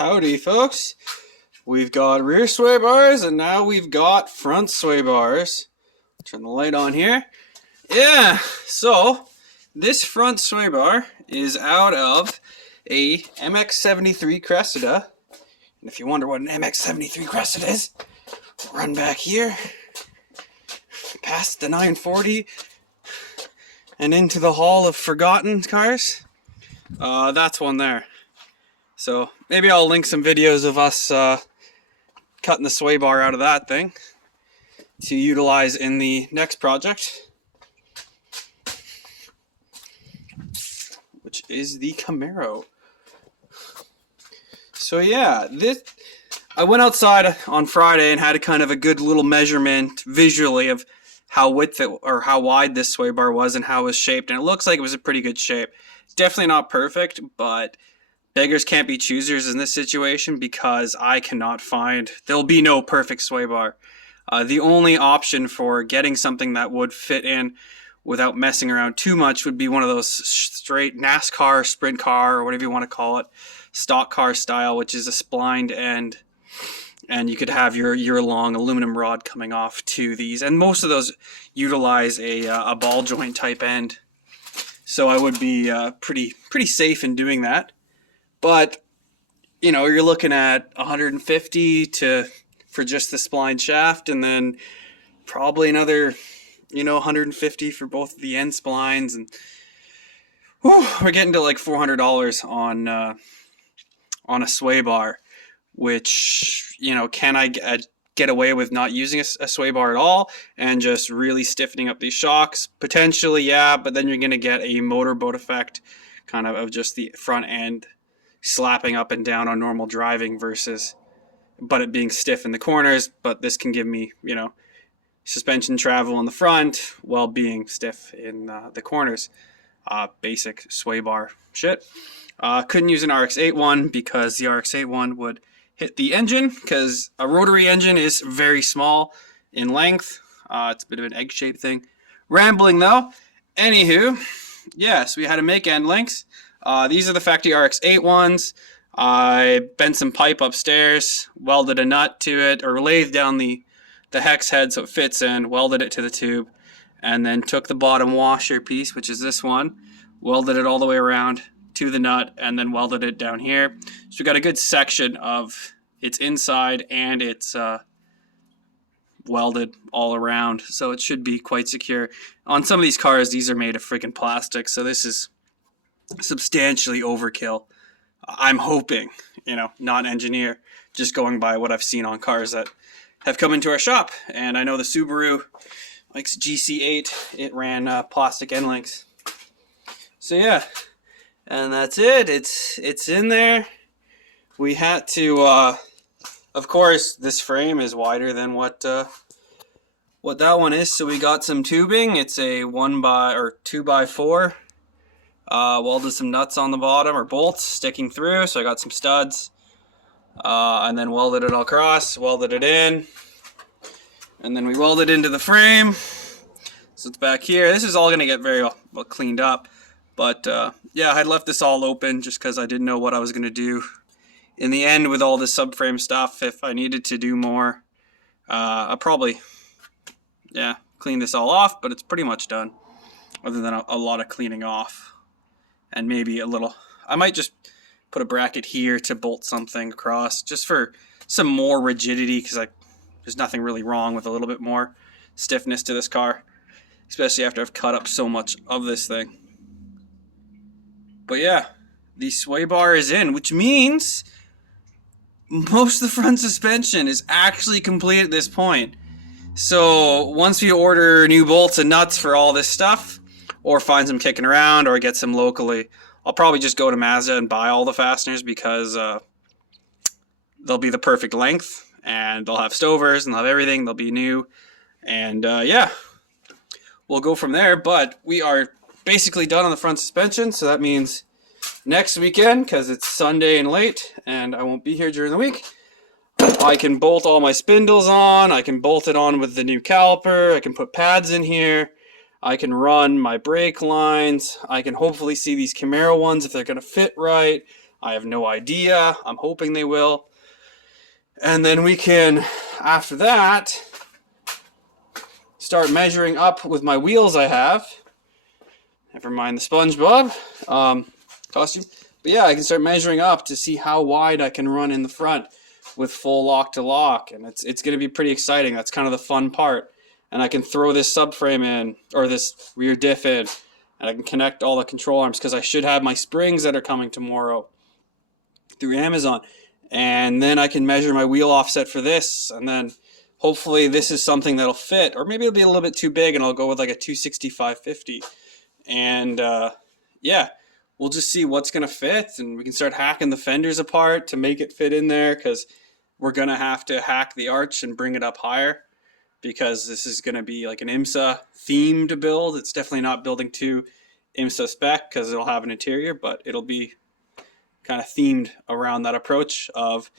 Howdy, folks. We've got rear sway bars, and now we've got front sway bars. Turn the light on here. Yeah, so this front sway bar is out of a MX-73 Cressida. And if you wonder what an MX-73 Cressida is, run back here, past the 940, and into the Hall of Forgotten cars. That's one there. So maybe I'll link some videos of us cutting the sway bar out of that thing to utilize in the next project, which is the Camaro. So yeah, I went outside on Friday and had a kind of a good little measurement visually of how wide this sway bar was and how it was shaped, and it looks like it was a pretty good shape. Definitely not perfect, but beggars can't be choosers in this situation because I cannot find, there'll be no perfect sway bar. The only option for getting something that would fit in without messing around too much would be one of those straight NASCAR, sprint car, or whatever you want to call it, stock car style, which is a splined end. And you could have your year-long aluminum rod coming off to these. And most of those utilize a ball joint type end. So I would be pretty safe in doing that. But, you know, you're looking at 150 for just the spline shaft, and then probably another, 150 for both the end splines, and we're getting to like $400 on a sway bar, which, can I get away with not using a sway bar at all and just really stiffening up these shocks? Potentially, yeah, but then you're going to get a motorboat effect kind of just the front end slapping up and down on normal driving but it being stiff in the corners. But this can give me, suspension travel in the front while being stiff in the corners. Basic sway bar shit. Couldn't use an RX-8 one because the RX-8 one would hit the engine, because a rotary engine is very small in length. It's a bit of an egg-shaped thing. Rambling though. Anywho, yes, we had to make end links. These are the factory RX-8 ones. I bent some pipe upstairs, welded a nut to it, or lathed down the hex head so it fits in, welded it to the tube, and then took the bottom washer piece, which is this one, welded it all the way around to the nut, and then welded it down here. So we got a good section of its inside, and it's welded all around, so it should be quite secure. On some of these cars, these are made of freaking plastic, so this is substantially overkill. I'm hoping, not engineer, just going by what I've seen on cars that have come into our shop. And I know the Subaru likes GC8, it ran plastic end links. So yeah, and that's it. It's in there. We had to, of course, this frame is wider than what that one is, so we got some tubing. It's a 2x4. Welded some nuts on the bottom, or bolts sticking through, so I got some studs, and then welded it all across, welded it in, and then we welded into the frame, so it's back here. This is all going to get very well cleaned up, but yeah, I had left this all open just because I didn't know what I was going to do in the end with all this subframe stuff. If I needed to do more, I'll probably, clean this all off, but it's pretty much done, other than a lot of cleaning off. And maybe a little, I might just put a bracket here to bolt something across, just for some more rigidity, because there's nothing really wrong with a little bit more stiffness to this car, especially after I've cut up so much of this thing. But yeah, the sway bar is in, which means most of the front suspension is actually complete at this point. So once we order new bolts and nuts for all this stuff, or find some kicking around, or get some locally, I'll probably just go to Mazda and buy all the fasteners, because they'll be the perfect length, and they'll have stovers, and they'll have everything, they'll be new, and yeah, we'll go from there. But we are basically done on the front suspension, so that means next weekend, because it's Sunday and late, and I won't be here during the week, I can bolt all my spindles on, I can bolt it on with the new caliper, I can put pads in here, I can run my brake lines. I can hopefully see these Camaro ones if they're going to fit right. I have no idea. I'm hoping they will. And then we can, after that, start measuring up with my wheels I have. Never mind the SpongeBob costume. But yeah, I can start measuring up to see how wide I can run in the front with full lock to lock. And it's going to be pretty exciting. That's kind of the fun part. And I can throw this subframe in, or this rear diff in, and I can connect all the control arms because I should have my springs that are coming tomorrow through Amazon. And then I can measure my wheel offset for this, and then hopefully this is something that'll fit, or maybe it'll be a little bit too big and I'll go with like a 265/50. And yeah, we'll just see what's going to fit, and we can start hacking the fenders apart to make it fit in there, because we're going to have to hack the arch and bring it up higher, because this is going to be like an IMSA themed build. It's definitely not building to IMSA spec because it'll have an interior, but it'll be kind of themed around that approach of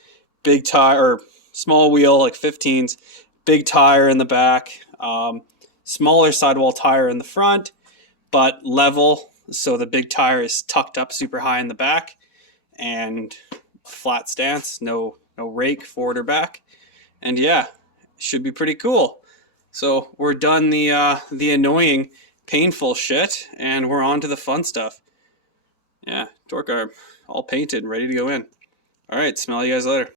big tire, or small wheel like 15s, big tire in the back, smaller sidewall tire in the front, but level, so the big tire is tucked up super high in the back, and flat stance, no rake forward or back. And yeah, should be pretty cool. So we're done the annoying, painful shit, and we're on to the fun stuff. Yeah, torque arm all painted, ready to go in. All right, smell you guys later.